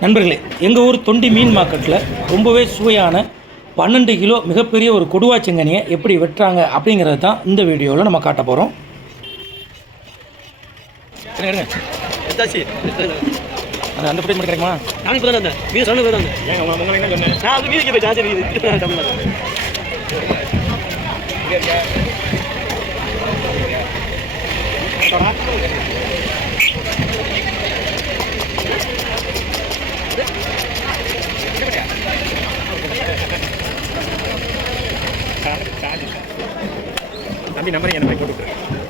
நண்பர்களே எங்கள் ஊர் தொண்டி மீன் மார்க்கெட்டில் ரொம்பவே சுவையான பன்னெண்டு கிலோ மிகப்பெரிய ஒரு கொடுவா செங்கனியை எப்படி வெட்டுறாங்க அப்படிங்கிறது தான் இந்த வீடியோவில் நம்ம காட்ட போகிறோம் அந்த ஃபுட்டேஜ் மட்டும் கிடைக்குமா? இப்போ தான் சொன்ன நான் அது போய் தமிழ் தம்பி நம்பரை என்ன போட்டு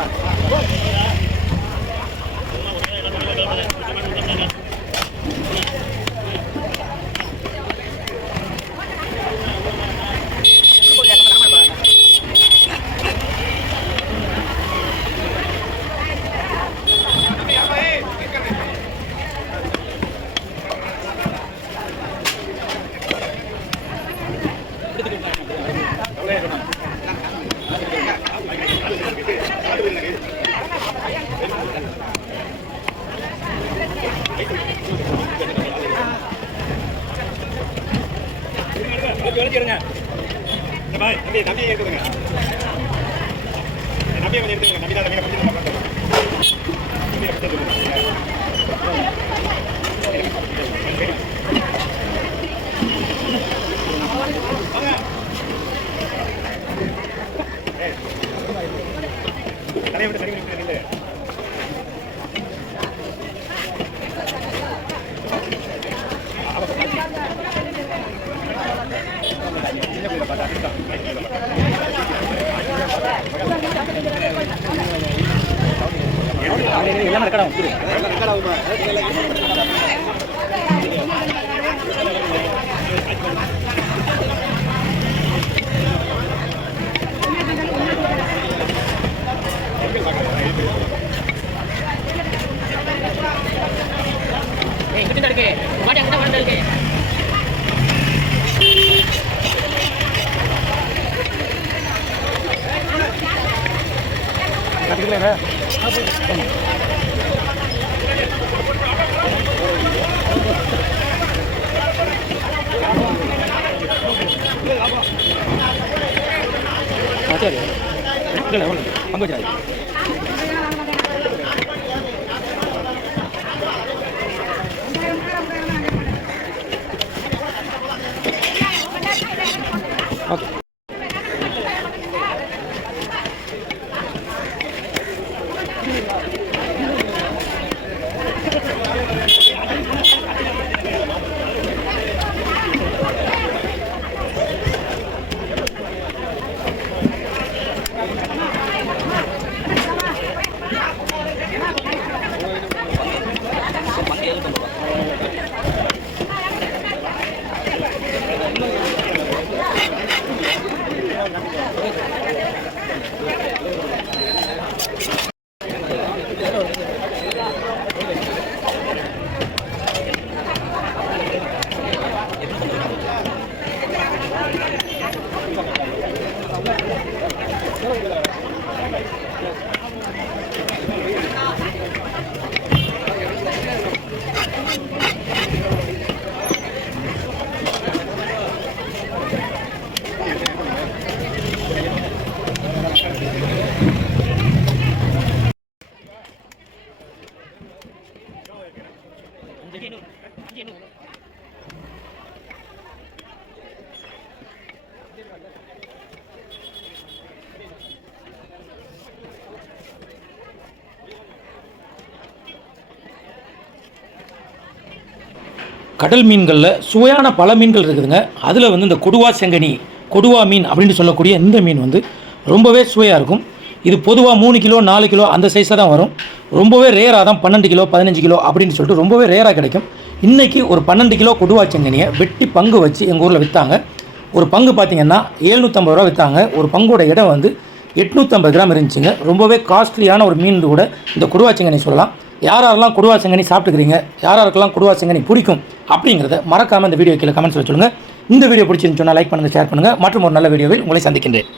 Ah, ah. தம்பி தம்பி எடுத்துங்க தம்பி கொஞ்சம் எடுத்துங்க தம்பி தான் தம்பி கொஞ்சம் பார்க்கணும் நம்பியை கொஞ்சம் எடுத்துங்க. தலையை விட்டு சரி பண்ணி நில்லு. எல்லாமே ரெக்கார்ட் ஆகும் சரி இல்லை இல்லை பங்கு ஓகே கடல் மீன்களில் சுவையான பல மீன்கள் இருக்குதுங்க. அதில் வந்து இந்த கொடுவா செங்கனி கொடுவா மீன் அப்படின்னு சொல்லக்கூடிய இந்த மீன் வந்து ரொம்பவே சுவையாக இருக்கும். இது பொதுவாக மூணு கிலோ நாலு கிலோ அந்த சைஸில் தான் வரும். ரொம்பவே ரேராக தான் பன்னெண்டு கிலோ பதினஞ்சு கிலோ அப்படின்னு சொல்லிட்டு ரொம்பவே ரேராக கிடைக்கும். இன்றைக்கி ஒரு பன்னெண்டு கிலோ கொடுவா செங்கனியை வெட்டி பங்கு வச்சு எங்கள் ஊரில் விற்றாங்க ஒரு பங்கு பார்த்தீங்கன்னா ஏழ்நூற்றம்பது ரூபா விற்றாங்க ஒரு பங்கோட இடம் வந்து எட்நூற்றம்பது கிராம் இருந்துச்சுங்க. ரொம்பவே காஸ்ட்லியான ஒரு மீன் கூட இந்த கொடுவா செங்கனி சொல்லலாம். யார் யாரெல்லாம் கொடுவா செங்கனி சாப்பிட்டுக்கிறீங்க? யார் யாருக்கெல்லாம் கொடுவா செங்கனி பிடிக்கும் அப்படிங்கிறத மறக்காமல் இந்த வீடியோ கீழே கமெண்ட்ஸில் சொல்லுங்கள் இந்த வீடியோ பிடிச்சிருந்துச்சுன்னா லைக் பண்ணுங்கள் ஷேர் பண்ணுங்கள் மற்றும் ஒரு நல்ல வீடியோவில் உங்களை சந்திக்கின்றேன்.